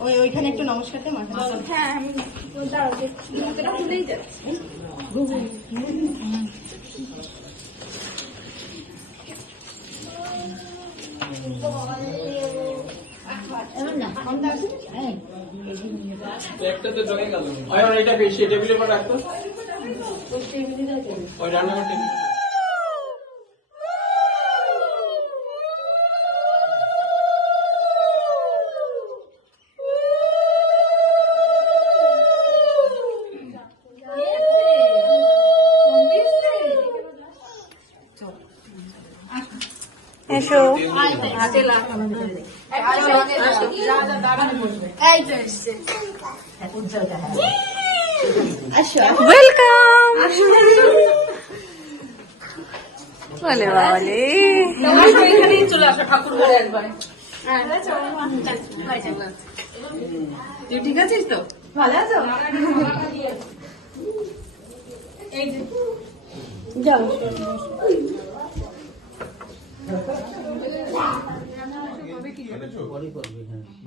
ওই ওইখানে একটু নমস্কারটা মাথা হ্যাঁ আমি দাঁড়াও যে মুখটা খুলেই যাচ্ছে। একটাতে জমে গেল আর এটা বেশি টেবিলের উপর রাখতো? ওই রান্নাঘর টেবিল এসো। ওয়েলকাম বলে চলে আসো ঠাকুর ঘরে একবারে তুই ঠিক আছিস তো ভালো আছো এই যে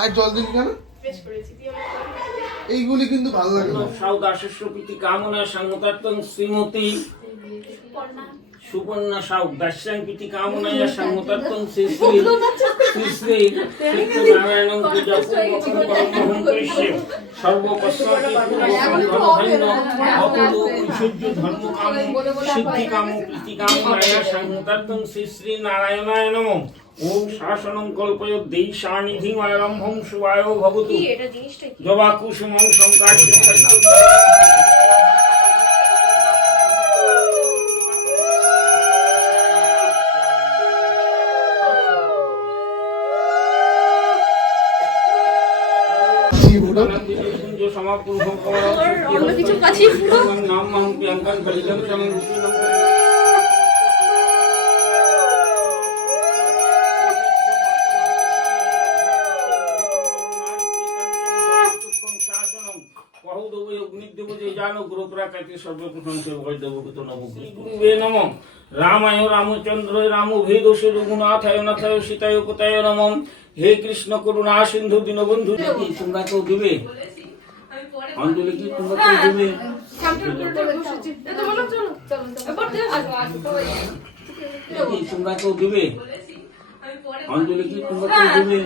গায়ে জল দিলি কেন? এইগুলি কিন্তু ভালো লাগে না। কামনা সংহতার্থং শ্রীমতী সুপর্ণা। সাউ দাস্যাঙ্কিতি কামনায়া সংহতার্থং শ্রী শ্রী শ্রী শ্রী সত্যনারায়ণং পূজা পূর্বকং কর্মহং করিষ্যে সর্বপশ্চাতি পূর্বকং অতুল ঐশ্বর্য ধর্ম কাম সিদ্ধি কাম প্রীতি কামনায়া শ্রী শ্রী নারায়ণায় নমঃ। ওম শাসনং কল্পয় দেশানিধিং আরম্ভং শুভায় ভবতু। জবা কুসুমং কি? ওটা? অন্য কিছু কাছে নাম মাম প্রিয়াঙ্কান ফলিতম সং রামায় রামচন্দ্র রাম ভেদোষ রঘুনাথায় নাথায় সীতায় কোথায় নমঃ। হে কৃষ্ণ করুণা সিন্ধু দীনবন্ধু। তোমরা কেউ দিবে? অঞ্জলি কি তোমরা কেউ দিবে? তোমরা কেউ দিবে? অঞ্জলি কি তোমরা কেউ দিবে?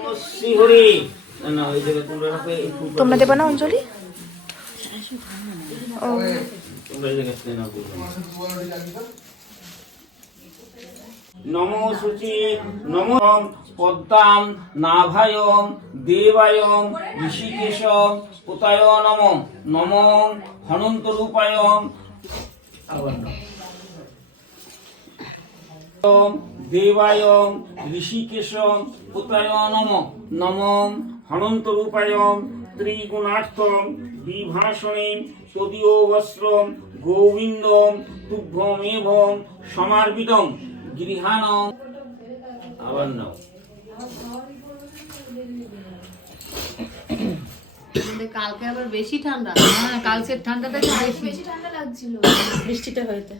ও শ্রীহরি তোমরা দেবে না অঞ্জলি ও। নম শুচি নম পদ্মাম নাভায়ম দেবায়ম ঋষিকেশম পুতায় নম নম হনন্ত রূপায়ম আবার নাও। দেবায়ম ঋষিকেশম পুতায় নম নম হনন্ত রূপায়ম ত্রিগুণার্থম বিভাষণে তদীয় বস্ত্রম গোবিন্দম তুভ্যমেভম সমার্পিতম গৃহানম আবার নাও কালকে আবার বেশি ঠান্ডা। হ্যাঁ কালকের ঠান্ডাটা বেশি ঠান্ডা লাগছিল। বৃষ্টিটা হয়েছে।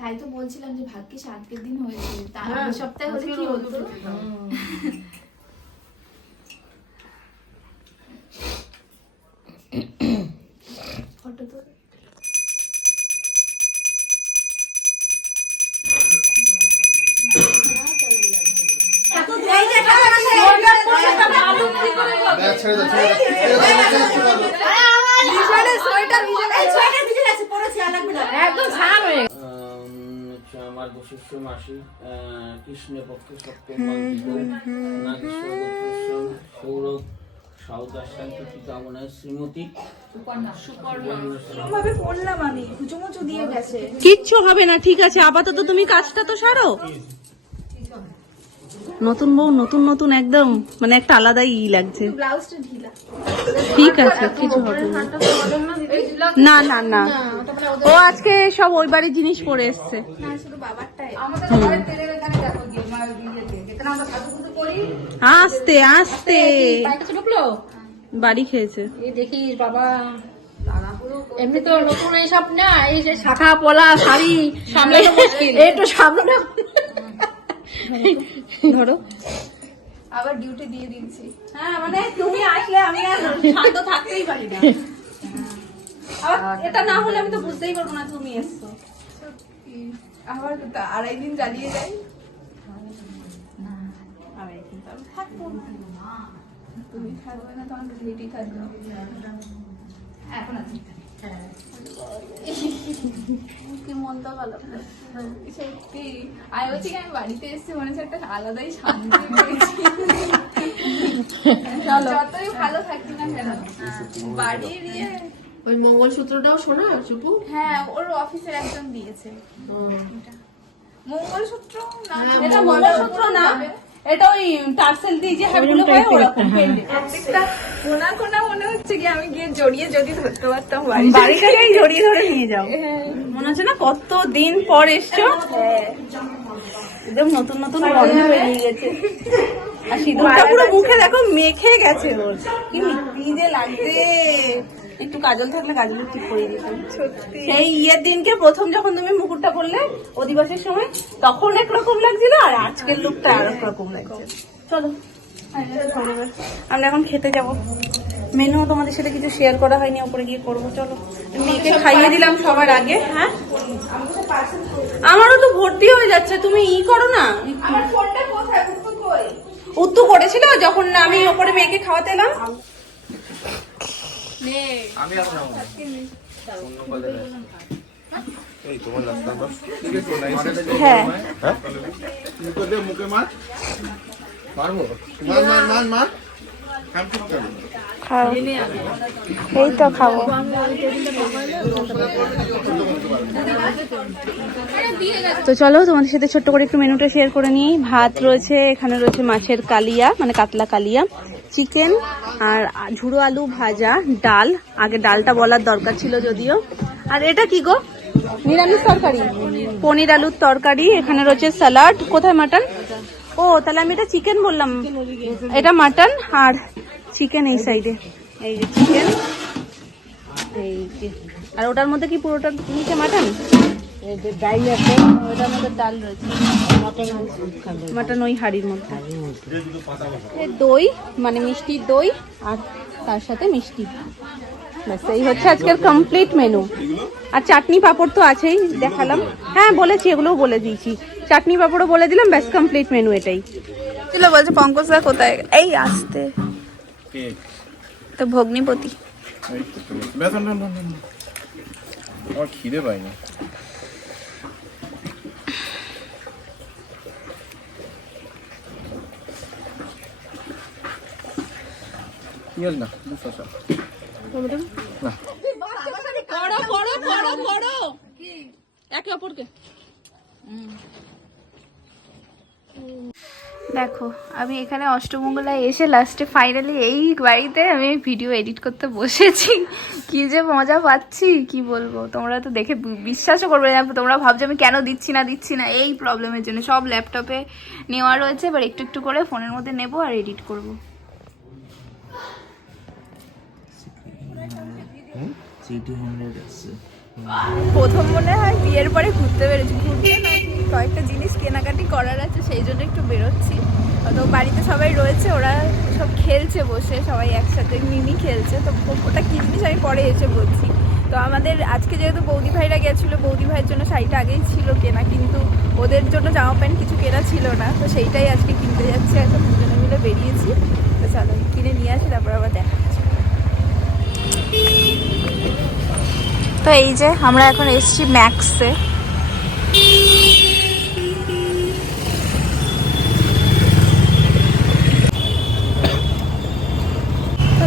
তাই তো বলছিলাম যে ভাগ্যিস আজকের দিন হয়েছে হ্যাঁ, আগের সপ্তাহে হলে কি হতো ফটো তো ছেড়ে দাও ছেড়ে দাও ছেড়ে দাও, ছেড়ে দাও, ছেড়ে দাও। মাসি সপ্তম সৌরভ কিচ্ছু হবে না ঠিক আছে আপাতত তুমি কাজটা তো সারো। নতুন বউ নতুন নতুন একদম মানে একটা আলাদাই ই লাগছে। ঠিক আছে কিছু হবে না। না না না ও আজকে সব ওই বাড়ির জিনিস পরে এসছে। আস্তে আস্তে। ঢুকলো বাড়ি খেয়েছে। এই দেখিস বাবা এমনি তো নতুন এইসব না এই যে শাখা পলা শাড়ি সামলানো মুশকিল। একটু সামলানো। ধরো। আবার ডিউটি দিয়ে দিয়েছি হ্যাঁ মানে তুমি আসলে আমি আর শান্ত থাকতেই পারি না। এটা না হলে আমি তো বুঝতেই পারব না তুমি এসছো। আবার তো আড়াই দিন জ্বালিয়ে যাই তুমি থাকবে না তখন লেটি থাকবে কি মনটা ভালো? সত্যি। আমি বাড়িতে এসেছি মনে হচ্ছে একটা আলাদাই শান্তি যতই ভালো থাকি না কেন বাড়ির ইয়ে ওই মঙ্গলসূত্রটাও শোনা চুপু? হ্যাঁ ওর অফিসের একজন দিয়েছে। মঙ্গলসূত্র না এটা মঙ্গলসূত্র না। এটা ওই টার্সেল দিয়ে যে হাড়গুলো হয় ওরকম প্রত্যেকটা কোনা কোনা মনে হচ্ছে কি আমি গিয়ে জড়িয়ে যদি ধরতে পারতাম বাড়ি জড়িয়ে ধরে নিয়ে যাও। মনে হচ্ছে না কত দিন পর এসছো? একদম নতুন নতুন গন্ধ বেরিয়ে গেছে। আর সিঁদুরটা পুরো মুখে দেখো মেখে গেছে ওর। কি যে লাগছে একটু কাজল থাকলে কাজল ঠিক করে দিতাম সেই ইয়ের দিনকে প্রথম যখন তুমি মুকুটটা পরলে অধিবাসের সময় তখন একরকম লাগছিল আর আজকের লুকটা আর রকম লাগছে। চলো আমরা এখন খেতে যাব। মেনু তোমাদের সাথে কিছু শেয়ার করা হয়নি ওপরে গিয়ে করব। চলো মেয়েকে খাইয়ে দিলাম সবার আগে হ্যাঁ? আমারও তো ভর্তি হয়ে যাচ্ছে তুমি ই করো না। উত্তু করেছিল যখন আমি ওপরে মেয়েকে খাওয়াতে এলাম। আমি এখন। এই তোমার রাস্তা বাস হ্যাঁ। হ্যাঁ? মুখে দে মুখে মার মারবো মার। মার মার মার কাম এই তো খাব। তো চলো তোমাদের সাথে ছোট্ট করে একটু মেনুটা শেয়ার করে নিই। ভাত রয়েছে এখানে রয়েছে মাছের কালিয়া মানে কাতলা কালিয়া। চিকেন আর ঝুড়ো আলু ভাজা ডাল। আগে ডালটা বলার দরকার ছিল যদিও। আর এটা কি গো? নিরামিষ তরকারি। পনির আলুর তরকারি এখানে রয়েছে স্যালাড। কোথায় মাটন? ও তাহলে আমি এটা চিকেন বললাম। এটা মাটন আর চিকেন এই সাইডে। এই যে চিকেন। এই আর ওটার মধ্যে কি পুরোটা নিচে মাটন? ওটার মধ্যে ডাল রয়েছে। মাটন ওই হাড়ির মধ্যে। দই মানে মিষ্টি দই আর তার সাথে মিষ্টি। ব্যাস এই হচ্ছে আজকের কমপ্লিট মেনু আর চাটনি পাঁপড় তো আছেই দেখালাম। হ্যাঁ বলেছি এগুলোও বলে দিয়েছি। চাটনি পাঁপড়ও বলে দিলাম ব্যাস কমপ্লিট মেনু এটাই। ছিল বলছে পঙ্কজদা কোথায়? এই আসতে। তো ভগ্নিপতি। খিদে পাইনি পেঁয়াজ না না। করো করো করো করো একে অপরকে। দেখো আমি এখানে অষ্টমঙ্গলায় এসে লাস্টে ফাইনালি এই বাড়িতে আমি ভিডিও এডিট করতে বসেছি। কি যে মজা পাচ্ছি কি বলব? তোমরা তো দেখে বিশ্বাসও করবে না তোমরা ভাবছ আমি কেন দিচ্ছি না দিচ্ছি না এই প্রবলেমের জন্য। সব ল্যাপটপে নেওয়া রয়েছে এবার একটু একটু করে ফোনের মধ্যে নেব আর এডিট করব। প্রথম মনে হয় বিয়ের পরে ঘুরতে বেরোচ্ছি। ঘুরতে কয়েকটা জিনিস কেনাকাটি করার আছে, সেই জন্য একটু বেরোচ্ছি। তো বাড়িতে সবাই রয়েছে, ওরা সব খেলছে বসে, সবাই একসাথে মিমি খেলছে। তো ওটা কি জিনিস আমি পরে এসে বলছি। তো আমাদের আজকে যেহেতু বৌদি ভাইরা গেছিল, বৌদি ভাইয়ের জন্য শাড়িটা আগেই ছিল কেনা, কিন্তু ওদের জন্য জামা প্যান্ট কিছু কেনা ছিল না। তো সেইটাই আজকে কিনতে যাচ্ছে, এখন দুজনে মিলে বেরিয়েছি। তো চলো, কিনে নিয়ে আসি, তারপর আবার দেখা। তো এই যে, আমরা এখন এসছি ম্যাক্সে।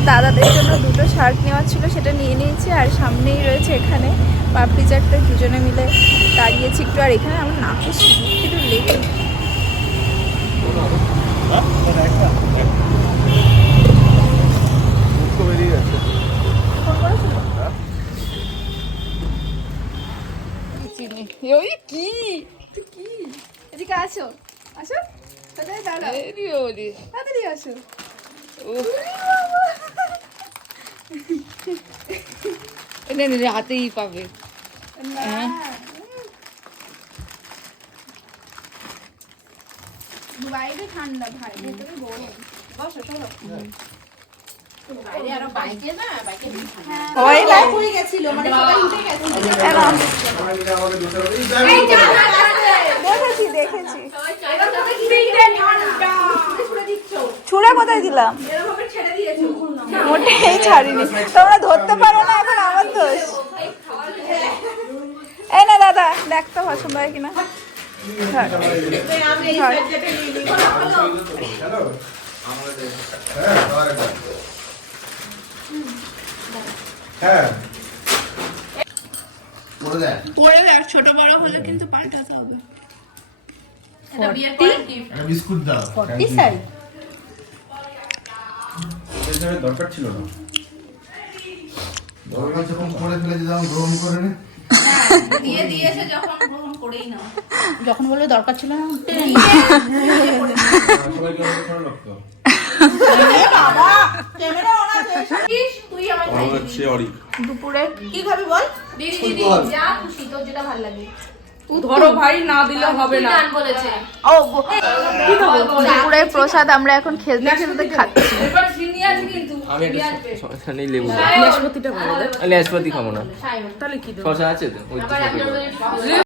দাদাদের জন্য দুটো শার্ট নেওয়ার ছিল, সেটা নিয়ে নিয়েছি, আর সামনেই রয়েছে এখানে পাপড়ি চারটে দুজনে মিলে দাঁড়িয়েছি একটু, আর এখানে আমার নাকে টিঁদুর লেগে মুখ বেরিয়ে যাচ্ছে ফোন করেছিল ওই কি তুই কি এদিকে আসো আসো কোথায় দাঁড়াও তাড়াতাড়ি আসো হাতেই পাবে না। বাইরে ঠান্ডা ভাই ভেতরে গরম বসো চলো হয়ে গেছিল মানে সবাই উঠে গেছে দেখেছি। দেখেছি ছুড়ে কোথায় দিলাম? মোটেই ছাড়িনি। তোমরা ধরতে পারো না এখন আমার দোষ। এই না দাদা দেখ তো পছন্দ হয় কিনা। হ্যাঁ। পরে দেখ। ছোট বড় হলে কিন্তু পাল্টাতে হবে। একটা বিস্কুট দরকার ছিল না দরকার যখন করে ফেলেছি তখন গ্রহণ করে নে যখন বলে দরকার ছিল না সবাইকে আমাকে খারাপ লাগতো হচ্ছে অরি দুপুরে ধরো ভাই না দিলে হবে না। ও দুপুরে প্রসাদ আমরা এখন খেলতে খেলতে খাচ্ছি। এবার চিনি আছে কিন্তু আমি লেবু। খাব না। তাহলে কি শশা আছে তো।